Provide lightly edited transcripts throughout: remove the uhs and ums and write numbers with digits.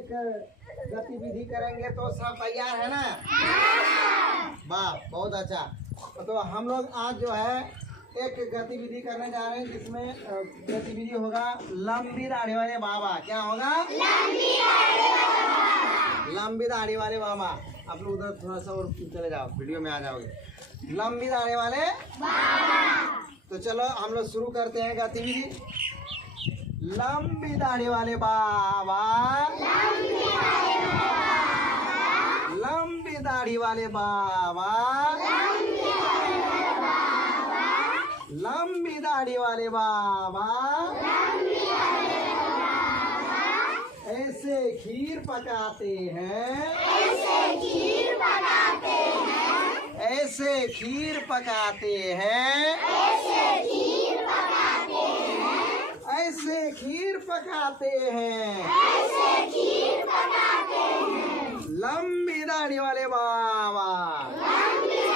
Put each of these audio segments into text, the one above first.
एक गतिविधि करेंगे, तो सब तैयार है ना? वाह, बहुत अच्छा। तो हम लोग आज जो है एक गतिविधि करने जा रहे हैं, जिसमें गतिविधि होगा लंबी दाढ़ी वाले बाबा। क्या होगा? लंबी दाढ़ी वाले बाबा। आप लोग उधर थोड़ा सा और चले जाओ, वीडियो में आ जाओगे। लंबी दाढ़ी वाले बाबा। तो चलो हम लोग शुरू करते हैं गतिविधि। लंबी दाढ़ी वाले बाबा, लंबी दाढ़ी वाले बाबा, लंबी दाढ़ी वाले बाबा, ऐसे खीर पकाते हैं, ऐसे खीर पकाते हैं, ऐसे खीर पकाते हैं, ऐसे खीर पकाते हैं, ऐसे खीर पकाते हैं, ऐसे खीर पकाते हैं। लंबी दाढ़ी वाले बाबा, लंबी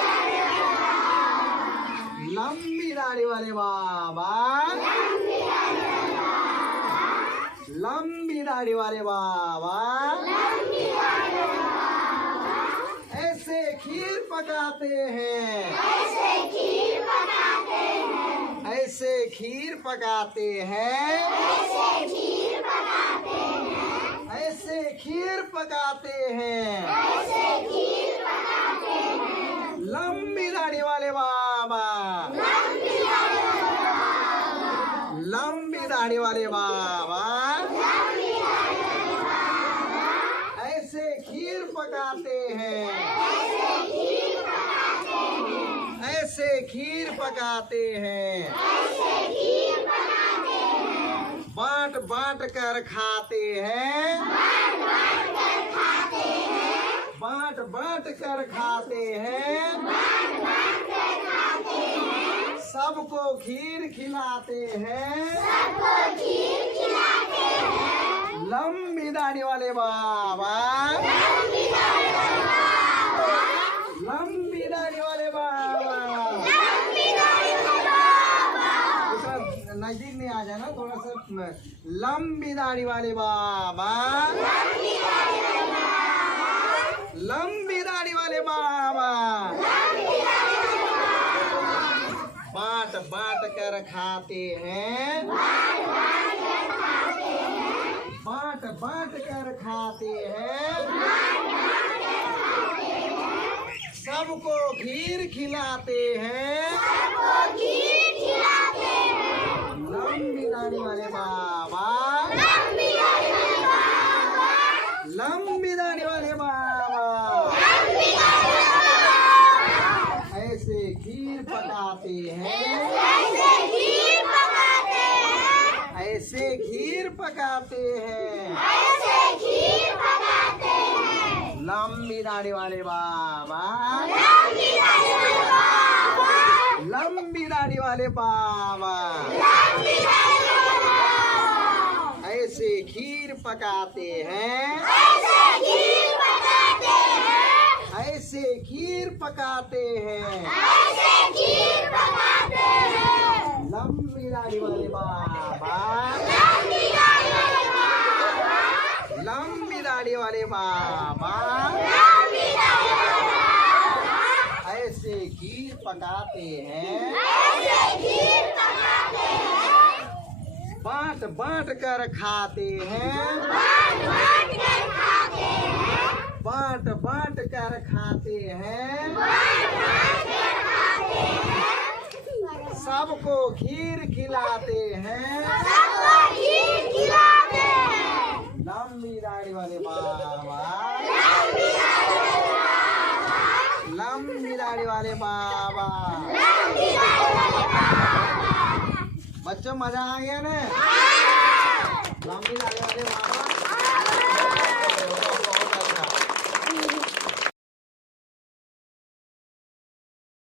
दाढ़ी वाले बाबा, लंबी दाढ़ी वाले बाबा, लंबी दाढ़ी वाले बाबा, ऐसे खीर पकाते हैं, ऐसे खीर पकाते हैं, ऐसे खीर पकाते हैं, ऐसे खीर पकाते हैं, ऐसे खीर पकाते हैं, ऐसे खीर पकाते हैं। लंबी दाढ़ी वाले बाबा, लंबी दाढ़ी वाले बाबा, लंबी दाढ़ी वाले बाबा, ऐसे खीर पकाते हैं, ऐसे खीर पकाते हैं, ऐसे खीर पकाते हैं, ऐसे खीर पकाते हैं। बांट बांट कर खाते हैं, बांट बांट कर खाते हैं, बांट बांट कर खाते हैं, बांट बांट कर खाते हैं। सबको खीर खिलाते हैं, सबको खीर खिलाते हैं। लंबी दाढ़ी वाले बाबा, लंबी दाढ़ी वाले बाबा, लंबी दाढ़ी वाले बाबा, लंबी दाढ़ी वाले बाबा। थोड़ा नजदीक नहीं आ जाना, थोड़ा सा। लंबी दाढ़ी वाले बाबा, लंबी दाढ़ी वाले बाबा, लंबी दाढ़ी वाले बाबा, लंबी दाढ़ी वाले बाबा। बांट बांट कर खाते हैं, बांट बांट कर खाते हैं, बांट बांट कर खाते हैं, सबको खीर खिलाते हैं, सबको खीर खिलाते हैं। लंबी दाढ़ी वाले बाबा, लंबी दाढ़ी वाले बाबा, लंबी दाढ़ी वाले बाबा, लंबी दाढ़ी वाले बाबा। ऐसे खीर पकाते हैं, ऐसे खीर पकाते हैं, ऐसे खीर पकाते हैं, ऐसे खीर पकाते हैं। लंबी दाढ़ी वाले बाबा, लंबी दाढ़ी वाले बाबा, लंबी दाढ़ी वाले बाबा, लंबी दाढ़ी वाले बाबा। ऐसे खीर पकाते हैं, ऐसे खीर पकाते हैं, ऐसे खीर पकाते हैं, ऐसे खीर पकाते हैं। लंबी दाढ़ी वाले बाबा, लंबी दाढ़ी वाले बाबा, लंबी दाढ़ी वाले बाबा, लंबी दाढ़ी वाले बाबा। ऐसे खीर पकाते हैं, ऐसे खीर पकाते हैं। बांट बांट कर खाते हैं, बांट बांट कर खाते हैं, बांट बांट कर खाते हैं, बांट बांट कर खाते हैं। सबको खीर खिलाते हैं, सबको खीर खिलाते हैं। लंबी दाढ़ी वाले बाबा, लंबी दाढ़ी वाले बाबा, लंबी दाढ़ी वाले बाबा, लंबी दाढ़ी वाले बाबा। बच्चों मजा आ गया ना?